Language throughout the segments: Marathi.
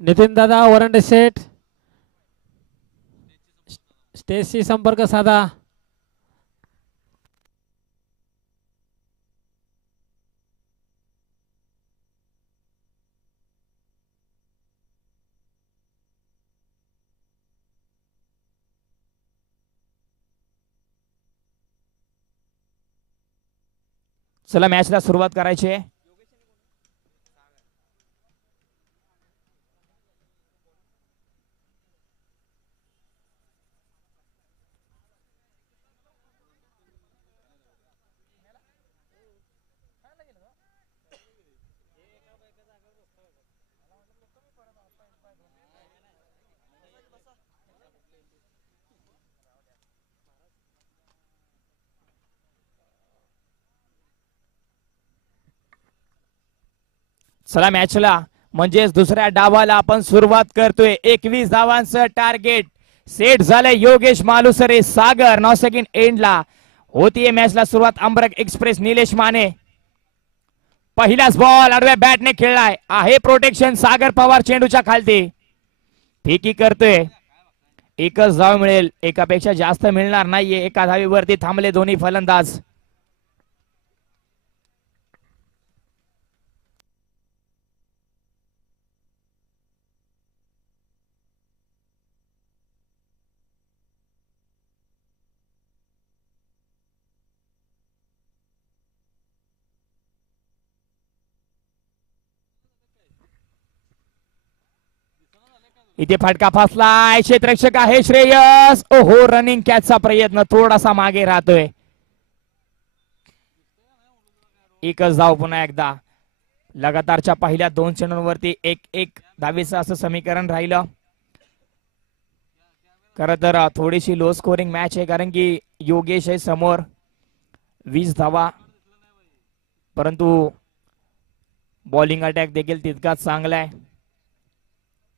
नितीन दादा वरंडे शेठ स्टेजशी संपर्क साधा. चला मॅचला सुरुवात करायची आहे. चला मॅचला म्हणजेच दुसऱ्या डावाला आपण सुरुवात करतोय. 21 धावांचं टार्गेट सेट झालंय. योगेश मालुसरे सागर 9 सेकंड एंडला होतीये मॅचला सुरुवात. अंबरक एक्सप्रेस निलेश माने पहिलाच बॉल आडव्या बॅटने खेळलाय. आहे प्रोटेक्शन. सागर पवार चेंडूच्या खालती फेकी करतोय. एकच धाव मिळेल, एकापेक्षा जास्त मिळणार नाहीये. एका धावीवरती थांबले दोन्ही फलंदाज. इथे फटका फसलाय. क्षेत्ररक्षक आहे श्रेयस. ओहो, रनिंग कॅचचा प्रयत्न थोडासा मागे राहतोय. एकच धाव पुन्हा एकदा. लगातारच्या पहिल्या 2 चेंडूंवरती 1-1 धावेचं असं समीकरण राहिलं. खरं तर थोडीशी लो स्कोरिंग मॅच आहे, कारण की योगेश आहे समोर 20 धावा, परंतु बॉलिंग अटॅक देखील तितकाच चांगला आहे.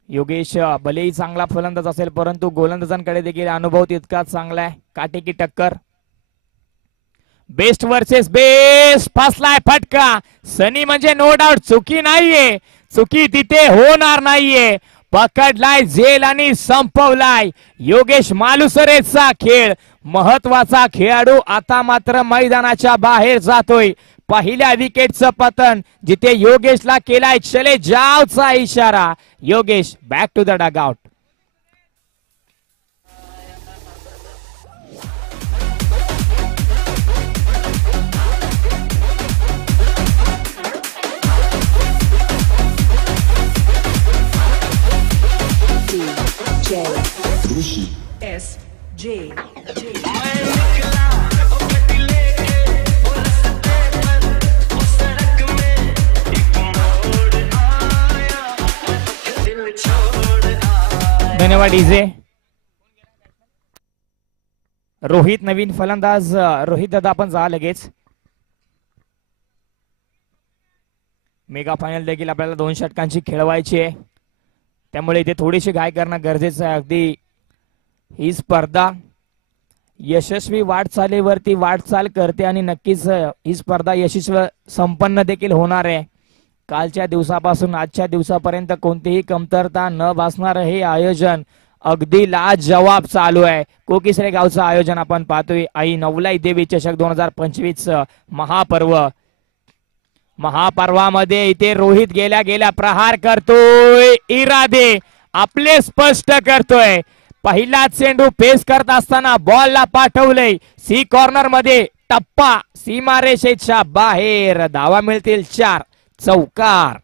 योगेश भलेही चांगला फलंदाज असेल, परंतु गोलंदाजांकडे देखील अनुभव तितकाच चांगला आहे. काटेकी टक्कर. Best versus best. फसलाय फटका. सनी म्हणजे नो डाऊट चुकी नाहीये. चुकी तिथे होणार नाहीये. पकडलाय झेल आणि संपवलाय. योगेश मालुसरेचा खेळ. महत्वाचा खेळाडू आता मात्र मैदानाच्या बाहेर जातोय. पहिल्या विकेटचं पतन जिथे योगेशला केलाय चले जावचा इशारा. Yogesh back to the dugout. धन्यवाद डीजे. रोहित नवीन फलंदाज. रोहित दादा आपण जा लगेच. मेगा फायनल देखील आपल्याला 2 षटकांची खेळवायची आहे, त्यामुळे इथे थोडीशी घाई करणं गरजेचं आहे. अगदी ही स्पर्धा यशस्वी वाटचालीवरती वाटचाल करते आणि नक्कीच ही स्पर्धा यशस्वी संपन्न देखील होणार आहे. कालच्या दिवसापासून आजच्या दिवसापर्यंत कोणतीही कमतरता न भासणार हे आयोजन अगदी लाजवाब चालू आहे. कोकिसरे गावचं आयोजन आपण पाहतोय. आई नवलाई देवी चषक 2025 महापर्व. महापर्वामध्ये इथे रोहित गेल्या गेल्या प्रहार करतोय. इरादे आपले स्पष्ट करतोय. पहिला चेंडू फेस करत असताना बॉलला पाठवलंय सी कॉर्नर मध्ये. टप्पा सीमारेषेच्या बाहेर. धावा मिळतील 4. चौकार.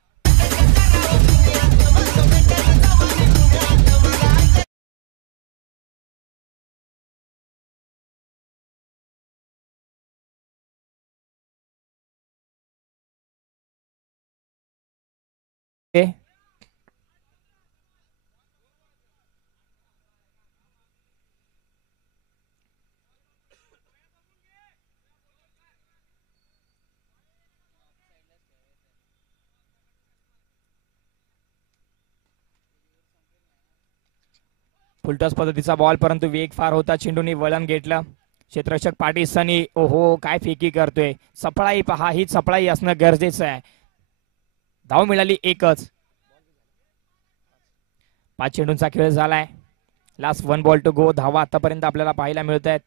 फुलटॉस पद्धतीचा बॉल, परंतु वेग फार होता. चेंडूने वळण घेतलं. क्षेत्ररक्षक पाटील सनी. ओहो, काय फेकी करतोय. सफळाई पहा, ही सफळाई असणं गरजेचं आहे. धाव मिळाली 1च. 5 चेंडूंचा खेळ झालाय. Last 1 ball to go. धावा आतापर्यंत आपल्याला पाहायला मिळत आहेत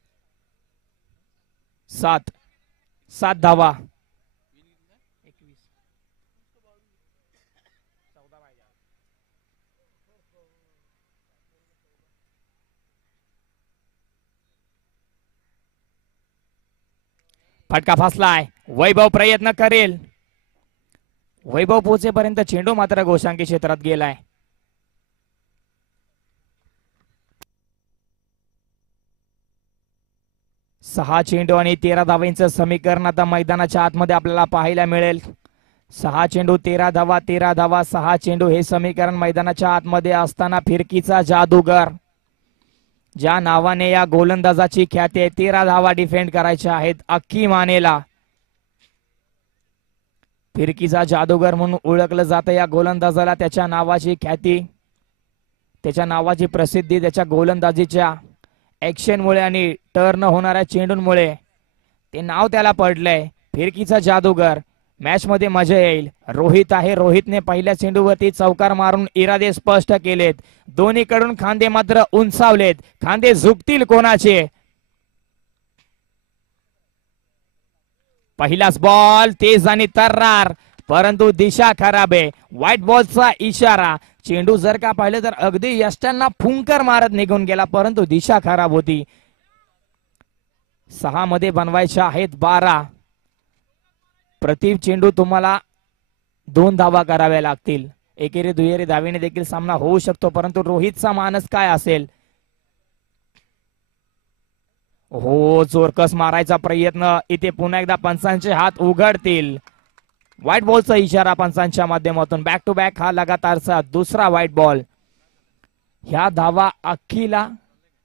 7 धावा. फटका फासलाय. वैभव प्रयत्न करेल. वैभव पोहोचेपर्यंत चेंडू मात्र गोशांकी क्षेत्रात गेलाय. सहा चेंडू आणि 13 धावांचं समीकरण आता मैदानाच्या आतमध्ये आपल्याला पाहायला मिळेल. 6 चेंडू 13 धावा, 13 धावा 6 चेंडू हे समीकरण मैदानाच्या आतमध्ये असताना फिरकीचा जादूगर ज्या नावाने या गोलंदाजाची ख्याती आहे, 13 धावा डिफेंड करायच्या आहेत अक्की मानेला. फिरकीचा जादूगर म्हणून ओळखलं जातं या गोलंदाजाला. त्याच्या नावाची ख्याती, त्याच्या नावाची प्रसिद्धी, त्याच्या गोलंदाजीच्या ऍक्शनमुळे आणि टर्न होणाऱ्या चेंडूंमुळे ते नाव त्याला पडलंय, फिरकीचा जादूगर. मॅच मध्ये मजा येईल. रोहित आहे. रोहितने पहिल्या चेंडूवरती चौकार मारून इरादे स्पष्ट केलेत. दोन्हीकडून खांदे मात्र उंचावलेत. खांदे झुकतील कोणाचे? पहिलाच बॉल तेज आणि तर्रार, परंतु दिशा खराब आहे. व्हाईट बॉलचा इशारा. चेंडू जर का पाहिलं तर अगदी यष्ट्यांना फुंकर मारत निघून गेला, परंतु दिशा खराब होती. 6 मध्ये बनवायच्या आहेत 12. प्रति चेंडू तुम्हाला 2 धावा कराव्या लागतील. एकेरी दुहेरी धावेने देखील सामना होऊ शकतो, परंतु रोहितचा मानस काय असेल? हो, चोरकस मारायचा प्रयत्न. इथे पुन्हा एकदा पंचांचे हात उघडतील. व्हाईट बॉलचा इशारा पंचांच्या माध्यमातून. बॅक टू बॅक हा लगातारचा दुसरा व्हाईट बॉल. ह्या धावा अख्खीला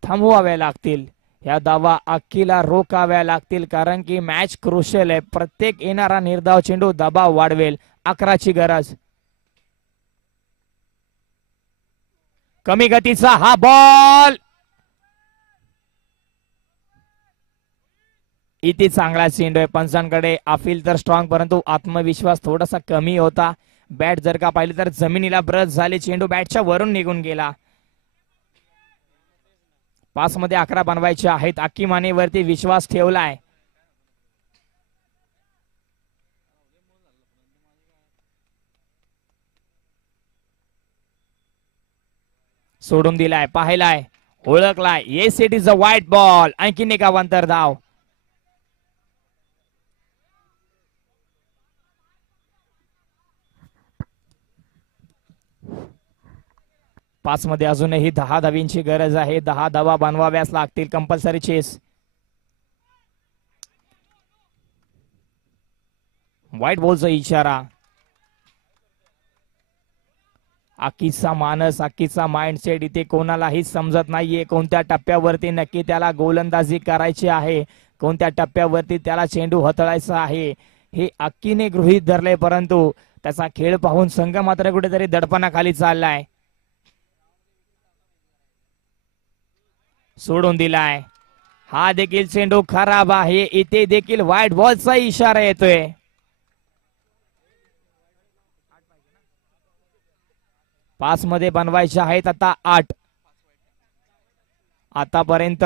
थांबवाव्या लागतील. ह्या धावा अख्खीला रोखाव्या लागतील, कारण की मॅच क्रुशियल आहे. प्रत्येक येणारा निर्धाव चेंडू दबाव वाढवेल. 11ची गरज. कमी गतीचा हा बॉल. इथे चांगला चेंडू आहे. पंचांकडे अफील तर स्ट्रॉंग, परंतु आत्मविश्वास थोडासा कमी होता. बॅट जर का पाहिलं तर जमिनीला ब्रश झाले. चेंडू बॅटच्या वरून निघून गेला. 5 मध्ये 11 बनवायचे आहेत. अक्की मानेवरती विश्वास ठेवलाय. सोडून दिलाय, पाहिलाय, ओळखलाय. Yes, it is a white ball. आणखीन एक अवांतर धाव. पाच मध्ये अजूनही 10 धावींची गरज आहे. 10 धावा बनवाव्यास लागतील. Compulsory chess. व्हाईट बॉलचा इशारा. अक्कीचा मानस, अक्कीचा माइंडसेट इथे कोणालाही समजत नाहीये. कोणत्या टप्प्यावरती नक्की त्याला गोलंदाजी करायची आहे, कोणत्या टप्प्यावरती त्याला चेंडू हाताळायचा आहे हे अक्कीने गृहीत धरले, परंतु त्याचा खेळ पाहून संघ मात्र कुठेतरी दडपणाखाली चाललाय. सोडून दिलाय. हा देखील चेंडू खराब आहे. इथे देखील व्हाईट बॉलचा इशारा येतोय. पाच मध्ये बनवायचे आहेत आता 8. आतापर्यंत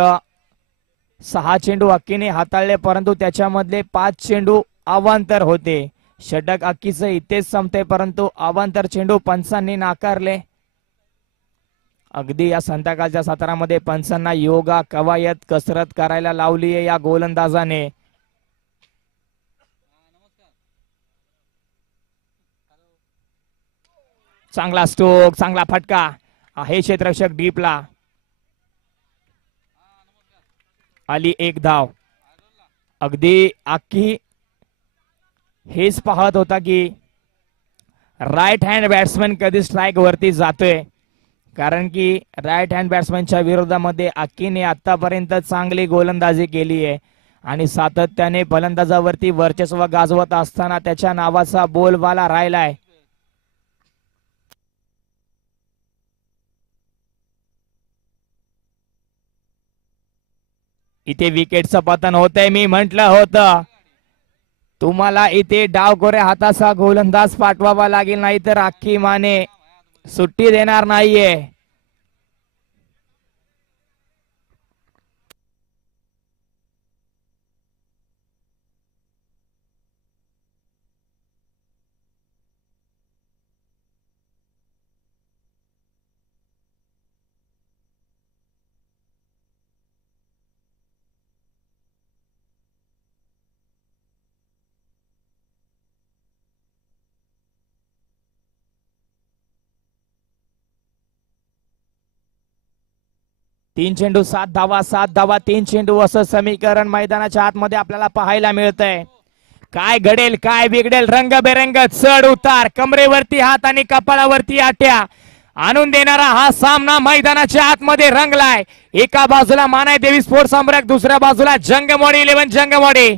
6 चेंडू अक्कीने हाताळले, परंतु त्याच्यामधले 5 चेंडू अवांतर होते. षटक अक्कीचं इथेच संपते, परंतु अवांतर चेंडू पंचांनी नाकारले. अगदी या संध्याकाळच्या सत्रामध्ये पंचांना योगा, कवायत, कसरत करायला लावली आहे या गोलंदाजाने. चांगला स्ट्रोक, चांगला फटका आहे. क्षेत्ररक्षक डीपला आली 1 धाव. अगदी अक्की हेच पाहत होता की राईट हँड बॅट्समॅन कधी स्ट्राईक वरती जातोय, कारण की राईट हँड बॅट्समॅनच्या विरोधामध्ये अक्कीने आतापर्यंत चांगली गोलंदाजी केली आहे आणि सातत्याने फलंदाजावरती वर्चस्व गाजवत असताना त्याच्या नावाचा बोलबाला राहिलाय. इथे विकेटचं पतन होतंय. मी म्हटलं होतं तुम्हाला इथे डावखोऱ्या हाताचा गोलंदाज पाठवावा लागेल, नाही तर अक्की माने सुट्टी देणार नाहीये. 3 चेंडू 7 धावा 7 धावा 3 चेंडू असं समीकरण मैदानाच्या आतमध्ये आपल्याला पाहायला मिळतंय. काय घडेल काय बिघडेल रंगबेरंग चढ उतार कमरेवरती हात आणि कपाळावरती आट्या आणून देणारा हा सामना मैदानाच्या आतमध्ये रंगलाय. एका बाजूला मानाई देवी स्पोर्ट्स अमराक दुसऱ्या बाजूला जंगमवाडी 11 जंगमवाडी.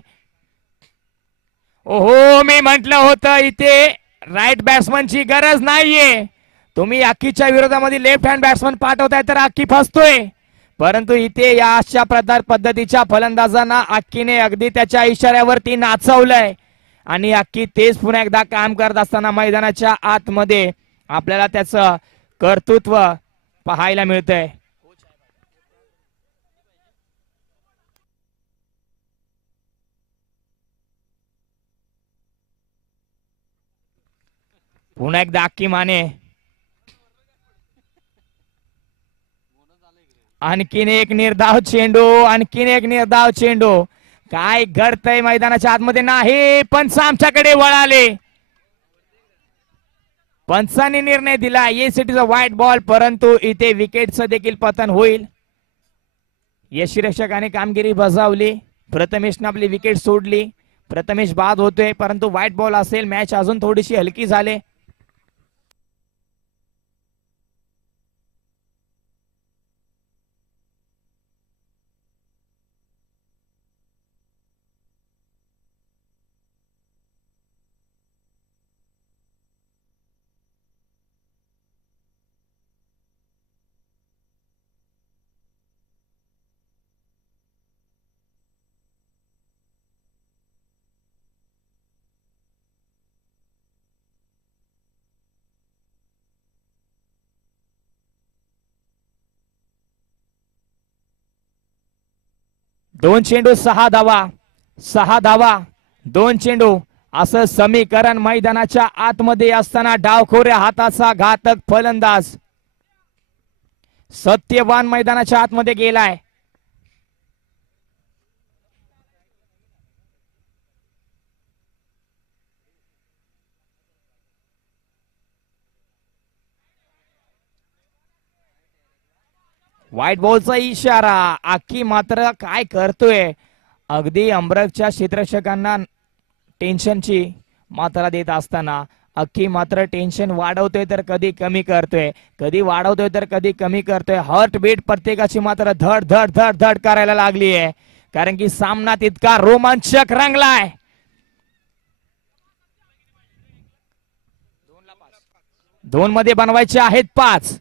ओहो मी म्हंटल होतं इथे राईट बॅट्समनची गरज नाहीये. तुम्ही अक्कीच्या विरोधामध्ये लेफ्ट हँड बॅट्समन पाठवताय तर अक्की फसतोय. परंतु इथे या अशा पद्धतीच्या फलंदाजांना अक्कीने अगदी त्याच्या इशाऱ्यावरती नाचवलंय आणि अक्की तेच पुन्हा एकदा काम करत असताना मैदानाच्या आतमध्ये आपल्याला त्याचं कर्तृत्व पाहायला मिळतंय. पुन्हा एकदा अक्की माने आणखीन एक निर्धाव चेंडू आणखीन एक निर्धाव चेंडू. काय घडतंय मैदानाच्या आतमध्ये नाही. पंच आमच्याकडे वळाले. पंचांनी निर्णय दिला yes it is a white ball. परंतु इथे विकेटचं देखील पतन होईल. यष्टिरक्षकाने कामगिरी बजावली. प्रथमेशने आपली विकेट सोडली. प्रथमेश बाद होतोय परंतु व्हाईट बॉल असेल. मॅच अजून थोडीशी हलकी झाली. दोन चेंडू 6 धावा 6 धावा 2 चेंडू असं समीकरण मैदानाच्या आतमध्ये असताना डावखोऱ्या हाताचा घातक फलंदाज सत्यवान मैदानाच्या आतमध्ये गेलाय. व्हाईट बॉलचा इशारा. अक्की मात्र काय करतोय अगदी अमरकच्या क्षेत्ररक्षकांना टेन्शनची मात्रा देत असताना अक्की मात्र टेन्शन वाढवतोय तर कधी कमी करतोय. कधी वाढवतोय तर कधी कमी करतोय. हार्ट बीट प्रत्येकाची मात्र धड धड धड धड करायला लागली आहे. कारण की सामना तितका रोमांचक रंगलाय. 2 मध्ये बनवायचे आहेत 5.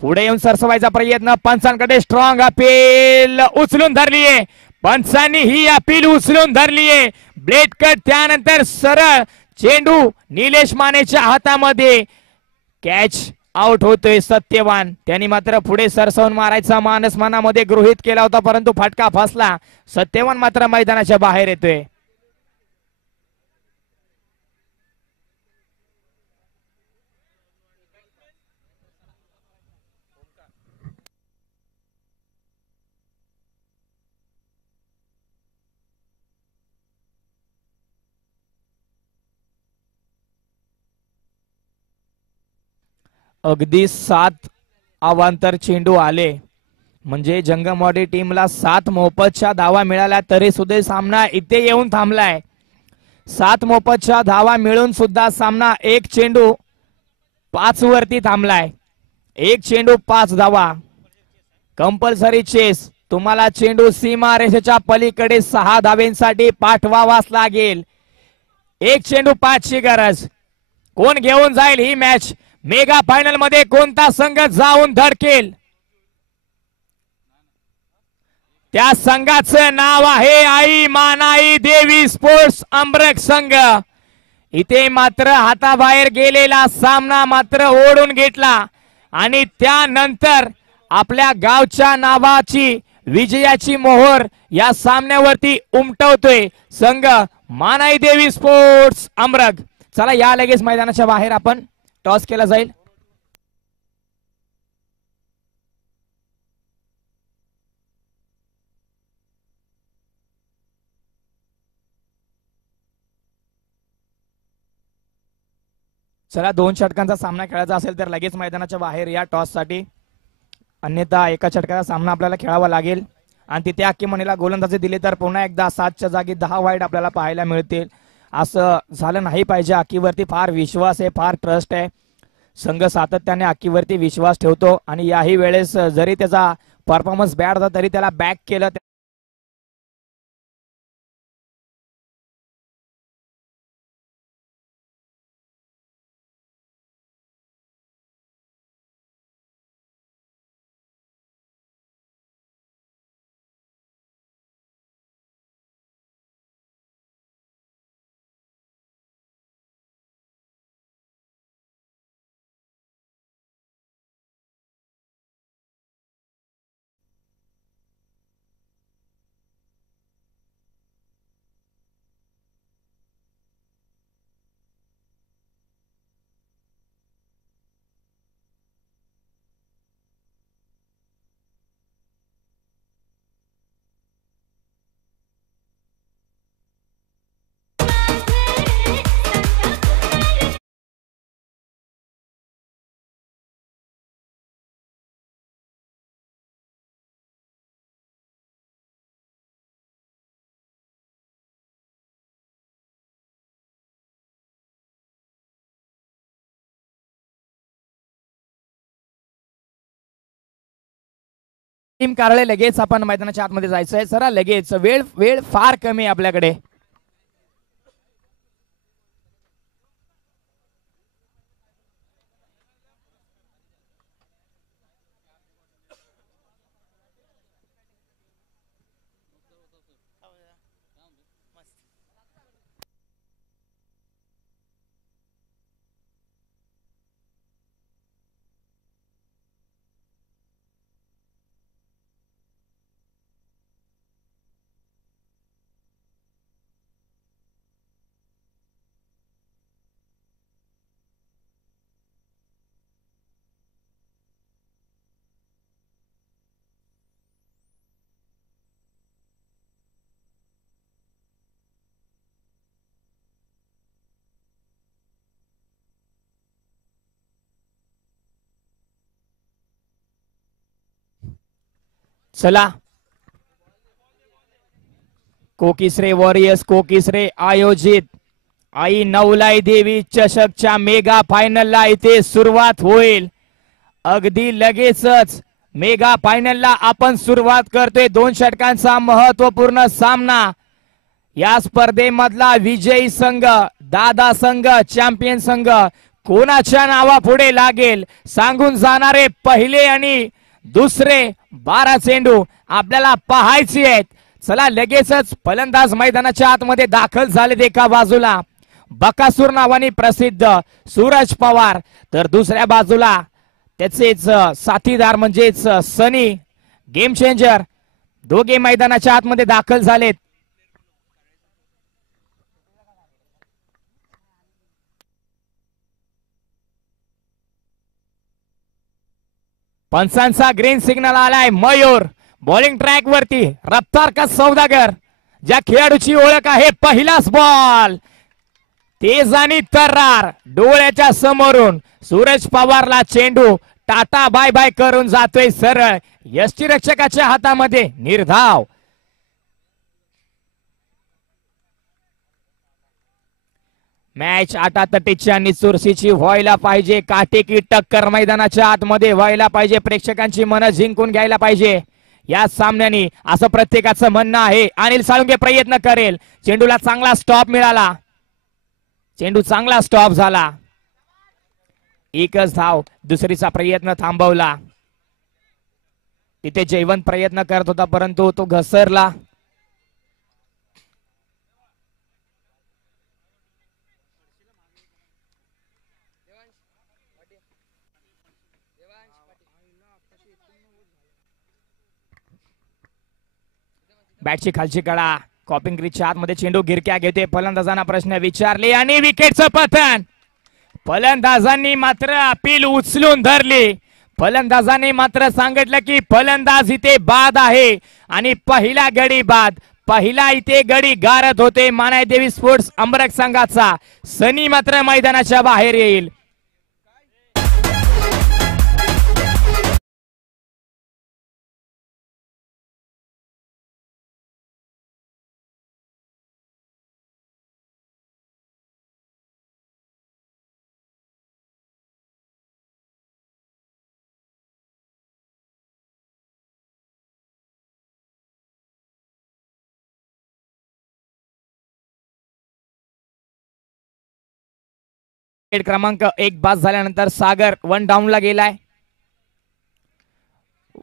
पुढे येऊन सरसवायचा प्रयत्न. पंचांकडे स्ट्रॉंग अपील उचलून धरलीये. पंचांनी ही अपील उचलून धरलीये. ब्लेड कट त्यानंतर सरळ चेंडू निलेश मानेच्या हातामध्ये. कॅच आउट होतोय सत्यवान. त्यांनी मात्र पुढे सरसवून मारायचा मानस मनामध्ये गृहीत केला होता परंतु फटका फसला. सत्यवान मात्र मैदानाच्या बाहेर येतोय. अगदी 7 अवांतर चेंडू आले म्हणजे जंगमवाडी टीमला 7 मोफतच्या धावा मिळाल्या तरी सुद्धा सामना इथे येऊन थांबलाय. 7 मोफतच्या धावा मिळून सुद्धा सामना 1 चेंडू 5 वरती थांबलाय. 1 चेंडू 5 धावा. Compulsory chess. तुम्हाला चेंडू सीमा रेषेच्या पलीकडे 6 धावेंसाठी पाठवावाच लागेल. 1 चेंडू 5 ची गरज. कोण घेऊन जाईल ही मॅच. मेगा फायनल मध्ये कोणता संघ जाऊन धडकेल त्या संघाचं नाव आहे आई मानाई देवी स्पोर्ट्स अमरक संघ. इथे मात्र हाताबाहेर गेलेला सामना मात्र ओढून घेतला आणि त्यानंतर आपल्या गावच्या नावाची विजयाची मोहर या सामन्यावरती उमटवतोय संघ मानाई देवी स्पोर्ट्स अमरक. चला या लगेच मैदानाच्या बाहेर आपण टॉस केला जाईल. चला 2 षटकांचा सामना खेळायचा असेल तर लगेच मैदानाच्या बाहेर या टॉस साठी. अन्यथा एका षटकाचा सामना आपल्याला खेळावा लागेल आणि तिथे अख्खी मणीला गोलंदाजी दिली तर पुन्हा एकदा 7च्या जागी 10 वाईट आपल्याला पाहायला मिळतील. असं झालं नाही पाहिजे. अक्कीवरती फार विश्वास आहे, फार ट्रस्ट आहे. संघ सातत्याने अक्कीवरती विश्वास ठेवतो आणि याही वेळेस जरी त्याचा परफॉर्मन्स बॅड झाला तरी त्याला बॅक केलं. टीम कारळे लगेच आपण मैदानाच्या आतमध्ये जायचंय. जरा लगेच वेळ वेळ फार कमी आहे आपल्याकडे. चला कोकिसरे वॉरियर्स कोकिसरे आयोजित आई नवलाई देवी चषकच्या मेगा फायनलला इथे सुरुवात होईल. अगदी लगेचच मेगा फायनलला आपण सुरुवात करतोय. 2 षटकांचा महत्वपूर्ण सामना. या स्पर्धेमधला विजयी संघ, दादा संघ, चॅम्पियन संघ कोणाच्या नावापुढे लागेल सांगून जाणारे पहिले आणि दुसरे 12 चेंडू आपल्याला पाहायचे आहेत. चला लगेचच फलंदाज मैदानाच्या आतमध्ये दाखल झालेत. एका बाजूला बकासूर नावाने प्रसिद्ध सूरज पवार तर दुसऱ्या बाजूला त्याचेच साथीदार म्हणजेच सनी गेम चेंजर. दोघे मैदानाच्या आतमध्ये दाखल झालेत. पंचांचा ग्रीन सिग्नल आलाय. मयूर बॉलिंग ट्रॅक वरती रफ्तार का सौदागर ज्या खेळाडूची ओळख आहे. पहिलाच बॉल तेज आणि तर्रार डोळ्याच्या समोरून सूरज पवारला चेंडू टाटा बाय बाय करून जातोय सरळ यष्टीरक्षकाच्या हातामध्ये. निर्धाव. मॅच आटातटीची आणि चुरशीची व्हायला पाहिजे. काटेकी टक्कर मैदानाच्या आतमध्ये व्हायला पाहिजे. प्रेक्षकांची मनं जिंकून घ्यायला पाहिजे या सामन्याने असं प्रत्येकाचं म्हणणं आहे. अनिल साळुंके प्रयत्न करेल. चेंडूला चांगला स्टॉप मिळाला. चेंडू चांगला स्टॉप झाला. एकच धाव. दुसरीचा प्रयत्न थांबवला. तिथे जयवंत प्रयत्न करत होता परंतु तो घसरला. बॅटची खालची कडा कॉपिंग ग्रीजच्या आतमध्ये चेंडू गिरक्या घेते. फलंदाजांना प्रश्न विचारले आणि विकेटचं पतन. फलंदाजांनी मात्र अपील उचलून धरली. फलंदाजांनी मात्र सांगितलं की फलंदाज इथे बाद आहे आणि पहिला गडी बाद. पहिला इथे गडी गारत होते मानायदेवी स्पोर्ट्स अंबरक संघाचा. सनी मात्र मैदानाच्या बाहेर येईल. क्रमांक 1 बाद झाल्यानंतर सागर 1 डाऊन ला गेलाय.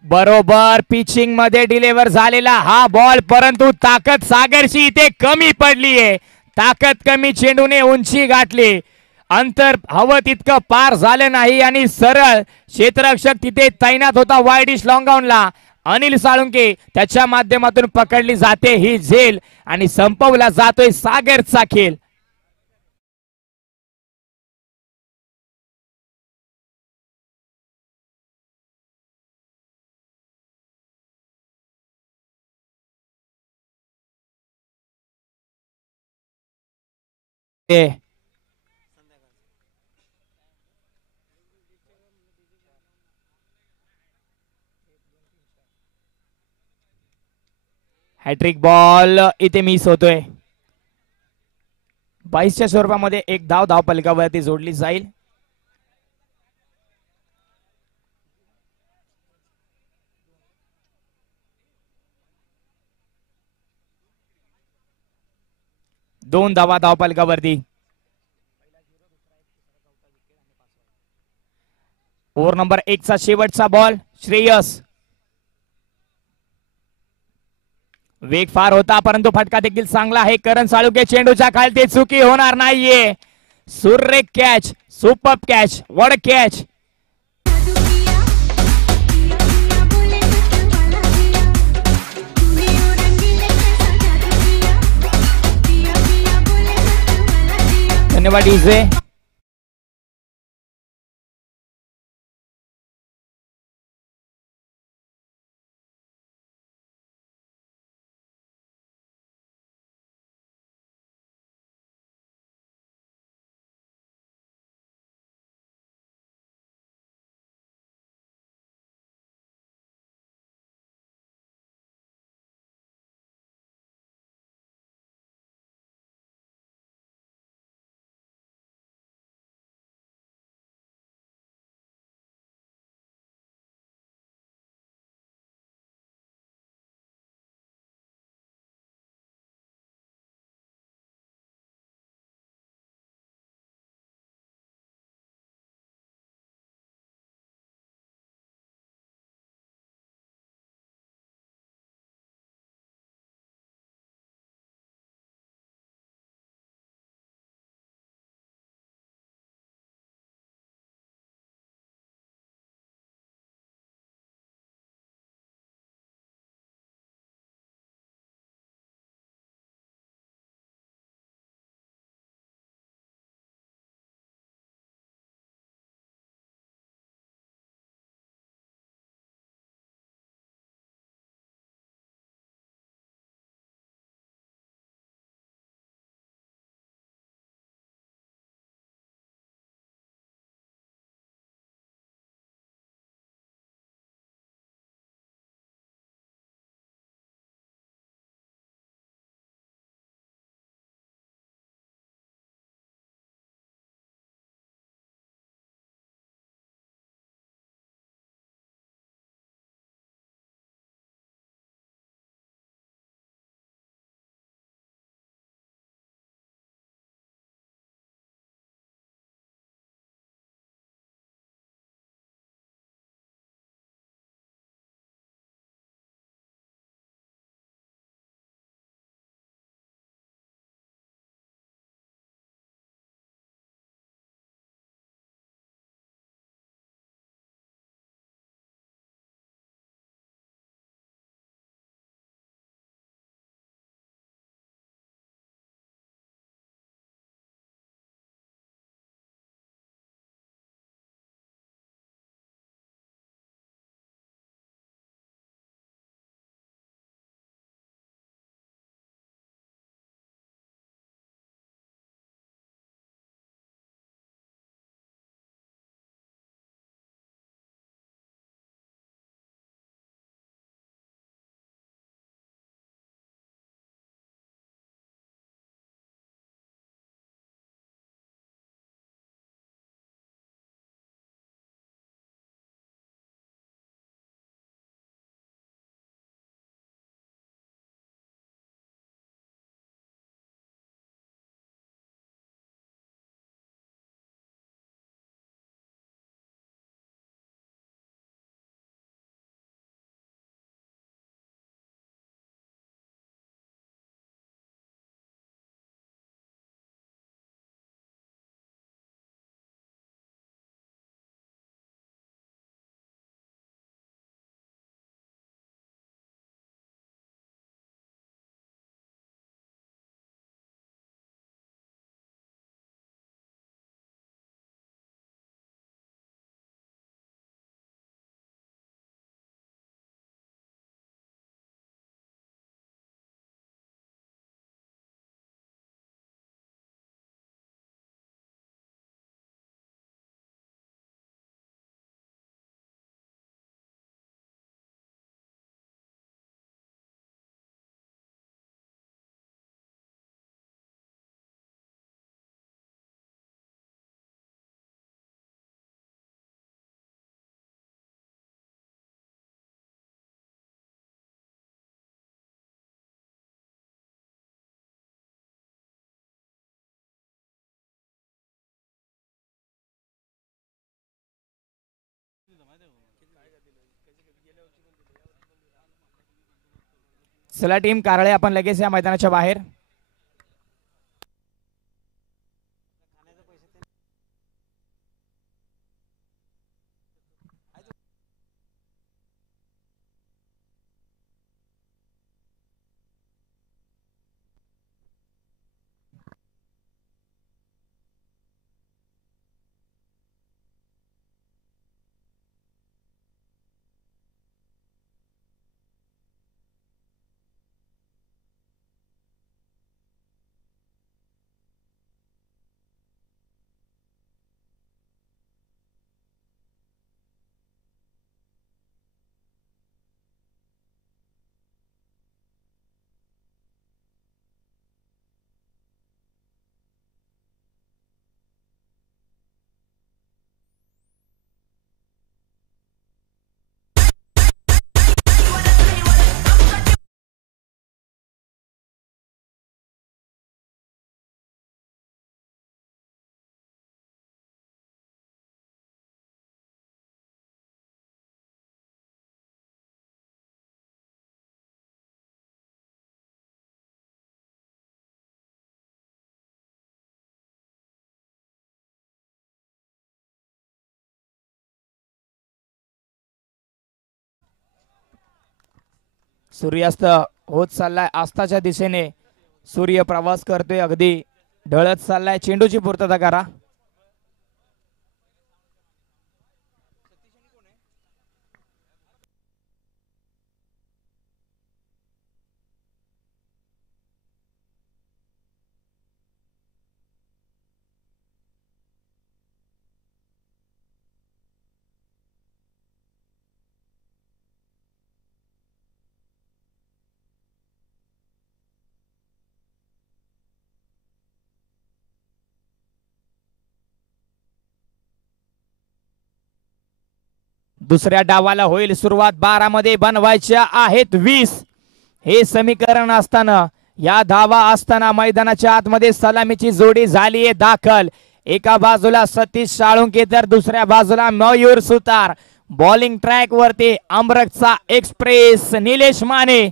बरोबर पिचिंग मध्ये डिलिव्हर झालेला हा बॉल, परंतु ताकद सागरची इथे कमी पडलीये. ताकद कमी, चेंडूने उंची गाठली, अंतर हवं तितकं पार झालं नाही आणि सरळ क्षेत्ररक्षक तिथे तैनात होता वाईड डिश लॉंगाऊनला. अनिल साळुंके त्याच्या माध्यमातून पकडली जाते ही झेल आणि संपवला जातोय सागरचा खेळ. हॅट्रिक बॉल इथे मिस होतोय. 22च्या स्वरूपामध्ये एक धाव धावफलकावरती जोडली जाईल. दोन धावा धावफलकावरती. ओव्हर नंबर 1 चा शेवटचा बॉल. श्रेयस, वेग फार होता परंतु फटका देखील चांगला आहे. करण साळुंके चेंडूच्या खाली, चुकी होणार नाहीये. सुरेख कॅच, सुपर कॅच, वड कॅच. धन्यवाद डीजे. चला टीम कारळे आपण लगेच या मैदानाच्या बाहेर. सूर्यास्त होत चाललाय आस्ताच्या दिशेने. सूर्य प्रवास करतोय, अगदी ढळत चाललाय. चेंडूची पूर्तता करा. दुसऱ्या डावाला होईल सुरुवात. 12 मध्ये बनवायच्या आहेत 20. हे समीकरण असताना, या धावा असताना मैदानाच्या आतमध्ये सलामीची जोडी झाली आहे दाखल. एका बाजूला सतीश साळुंके तर दुसऱ्या बाजूला मयूर सुतार. बॉलिंग ट्रॅक वरती अमरकचा एक्सप्रेस निलेश माने.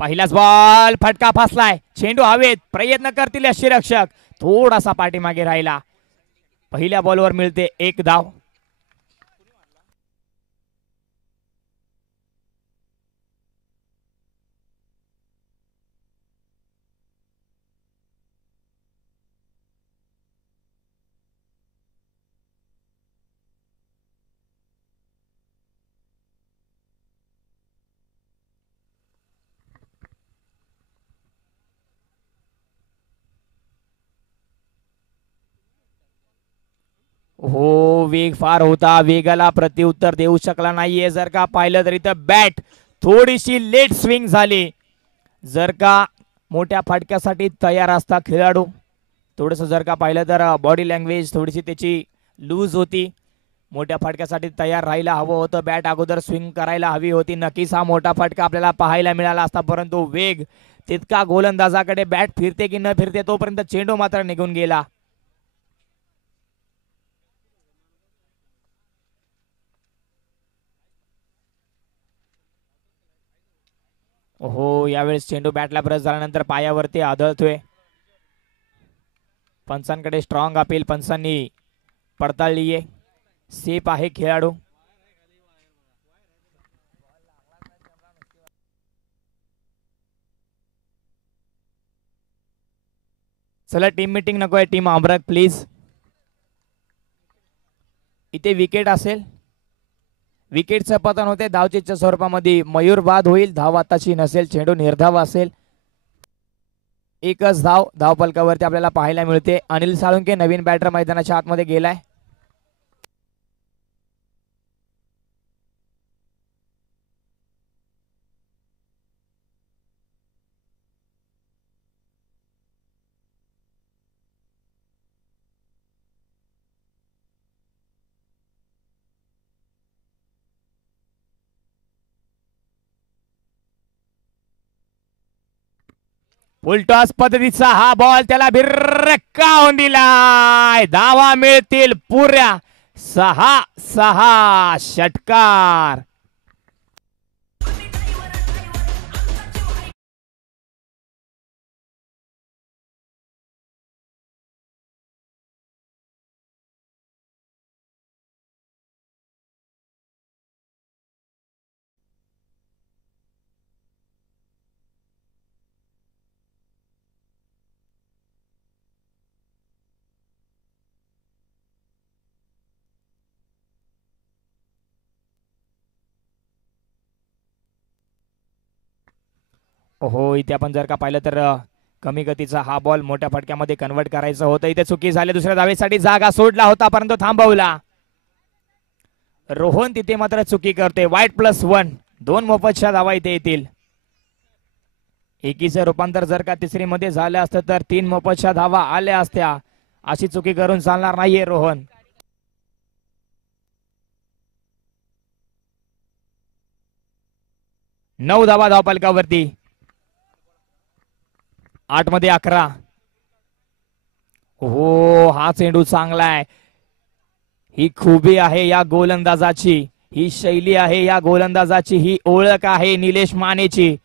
पहिलाच बॉल फटका फासलाय. चेंडू हवेत, प्रयत्न करतील यष्टीरक्षक. थोडासा पाठीमागे राहिला. पहिल्या बॉलवर मिळते 1 धाव. हो, वेग फार होता. वेगाला प्रत्युत्तर देऊ शकला नाहीये. जर का पाहिलं तर इथं बॅट थोडीशी लेट स्विंग झाली. जर का मोठ्या फटक्यासाठी तयार असता खेळाडू, थोडस जर का पाहिलं तर बॉडी लँग्वेज थोडीशी त्याची लूज होती. मोठ्या फटक्यासाठी तयार राहायला हवं होतं. बॅट अगोदर स्विंग करायला हवी होती. नक्कीच हा मोठा फटका आपल्याला पाहायला मिळाला असता, परंतु वेग तितका गोलंदाजाकडे, बॅट फिरते की न फिरते तोपर्यंत चेंडू मात्र निघून गेला. हो, यावेळेस चेंडू बॅटला ब्रश झाल्यानंतर पायावरती आदळतोय. पंचांकडे स्ट्रॉंग अपील पंचांनी पडताळली आहे. सेफ आहे खेळाडू. चला, टीम मीटिंग नको आहे. टीम अमरक प्लीज. इथे विकेट असेल. विकेटचं पतन होते धावचीच्या स्वरूपामध्ये. मयूर बाद होईल. धाव आताची नसेल. चेंडू निर्धाव असेल. एकच धाव धावपलकावरती आपल्याला पाहायला मिळते. अनिल साळुंके नवीन बॅटर मैदानाच्या आतमध्ये गेलाय. फुलटॉस पद्धतीचा हा बॉल त्याला भिरकावून दिलाय. धावा मिळतील पुऱ्या 6 षटकार. हो, इथे आपण जर का पाहिलं तर कमी गतीचा हा बॉल मोठ्या फटक्यामध्ये कन्वर्ट करायचं होतं. इथे चुकी झाली. दुसऱ्या धावेसाठी जागा सोडला होता परंतु थांबवला. रोहन तिथे मात्र चुकी करते. वाईट +1 2 मोफतच्या धावा इथे येतील. एकीचं रूपांतर जर का तिसरी मध्ये झालं असतं तर 3 मोफतच्या धावा आल्या असत्या. अशी चुकी करून चालणार नाहीये रोहन. नऊ धावा धावफलकावरती. 8 मध्ये 11. हो, हा चेंडू चांगला आहे. ही खूबी आहे या गोलंदाजाची, ही शैली आहे या गोलंदाजाची, ही ओळख आहे निलेश मानेची.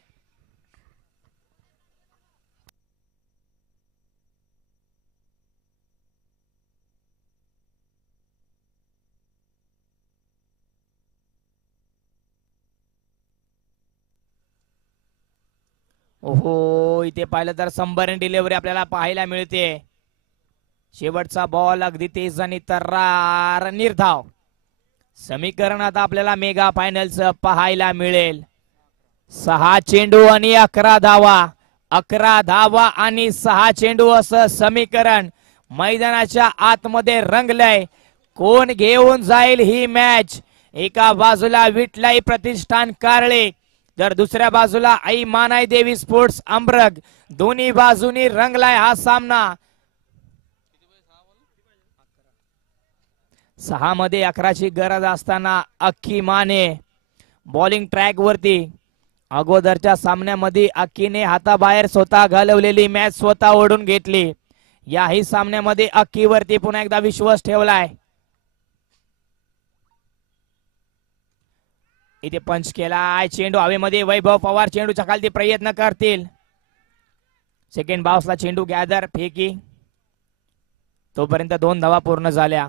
ओहो, इथे पाहिलं तर संबरण डिलिव्हरी आपल्याला पाहायला मिळते. शेवटचा बॉल अगदी तेज आणि तर्रार निर्धाव. समीकरण आता आपल्याला मेगा फायनलचं पाहायला मिळेल. 6 चेंडू आणि 11 धावा. 11 धावा आणि 6 चेंडू असं समीकरण मैदानाच्या आतमध्ये रंगलंय. कोण घेऊन जाईल ही मॅच? एका बाजूला विठलाई प्रतिष्ठान कारळे तर दुसऱ्या बाजूला आई मानाई देवी स्पोर्ट्स अमरग. दोन्ही बाजूनी रंगलाय हा सामना. 6 मध्ये 11ची गरज असताना अक्की माने बॉलिंग ट्रॅक वरती. अगोदरच्या सामन्यामध्ये अक्कीने हाताबाहेर स्वतः घालवलेली मॅच स्वतः ओढून घेतली. याही सामन्यामध्ये अक्कीवरती पुन्हा एकदा विश्वास ठेवलाय. इथे पंच केलाय. चेंडू हवेमध्ये. वैभव पवार चेंडूच्या खाली प्रयत्न करतील. सेकंड बाउन्सला चेंडू गॅदर फेकी. तोपर्यंत 2 धावा पूर्ण झाल्या.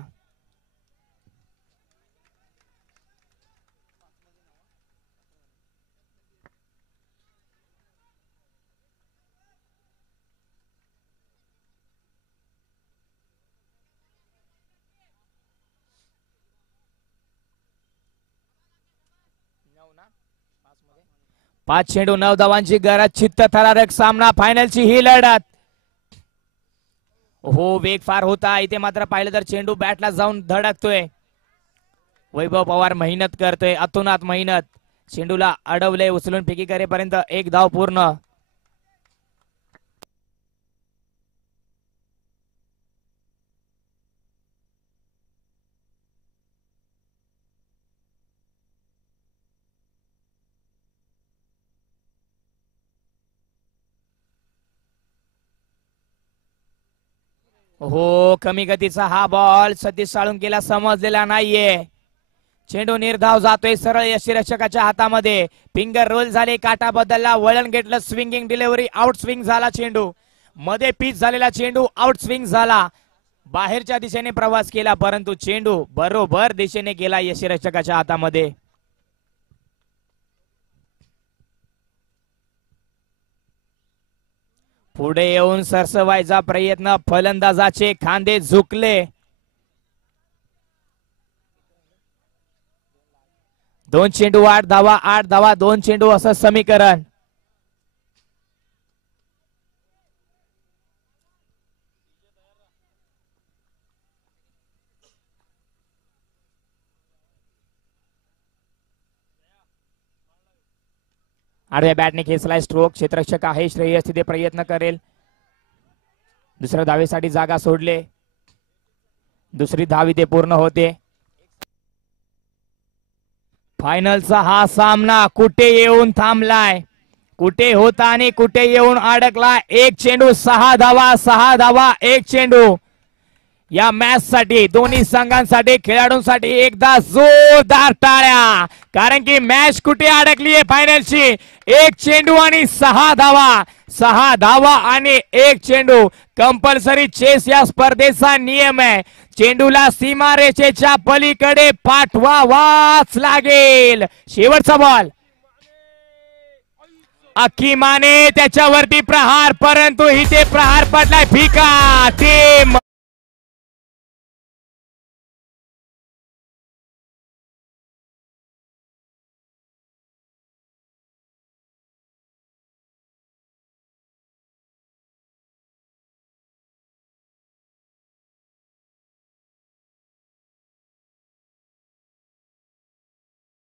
पाच चेंडू 9 धावांची गरज. चित्त थरारक सामना. फायनलची ही लढत. हो, वेग फार होता. इथे मात्र पाहिलं तर चेंडू बॅटला जाऊन धडकतोय. वैभव पवार मेहनत करतोय. अतोनात मेहनत. चेंडूला अडवले. उचलून फेकी करेपर्यंत 1 धाव पूर्ण. हो, कमी गतीचा हा बॉल सतीश साळुंकेला समजलेला नाहीये. चेंडू निर्धाव जातोय सरळ यष्टिरक्षकाच्या हातामध्ये. फिंगर रोल झाले. काटा बदलला. वळण घेतलं. Swinging delivery. आउट स्विंग झाला चेंडू. मध्ये पिच झालेला चेंडू आउट स्विंग झाला. बाहेरच्या दिशेने प्रवास केला परंतु चेंडू बरोबर दिशेने गेला यष्टिरक्षकाच्या हातामध्ये. पुढे येऊन सरसवायचा प्रयत्न. फलंदाजाचे खांदे झुकले. 2 चेंडू 8 धावा. 8 धावा 2 चेंडू असं समीकरण. आडव्या बॅटने खेचलाय स्ट्रोक. क्षेत्ररक्षक आहे श्रेयस तिथे प्रयत्न करेल. दुसऱ्या धावेसाठी जागा सोडले. दुसरी धाव इथे पूर्ण होते. फायनलचा हा सामना कुठे येऊन थांबलाय. कुठे होता आणि कुठे येऊन अडकला. एक चेंडू 6 धावा 6 धावा एक चेंडू. या मॅच साठी दोन्ही संघांसाठी खेळाडूंसाठी एकदा जोरदार टाळ्या, कारण की मॅच कुठे अडकली आहे फायनलची. एक चेंडू आणि 6 धावा 6 धावा आणि एक चेंडू. कंपल्सरी चेस या स्पर्धेचा नियम आहे. चेंडूला सीमारेषेच्या पलीकडे पाठवावाच लागेल. शेवटचा बॉल. अक्की माने त्याच्यावरती प्रहार, परंतु इथे प्रहार पडलाय फिका. टीम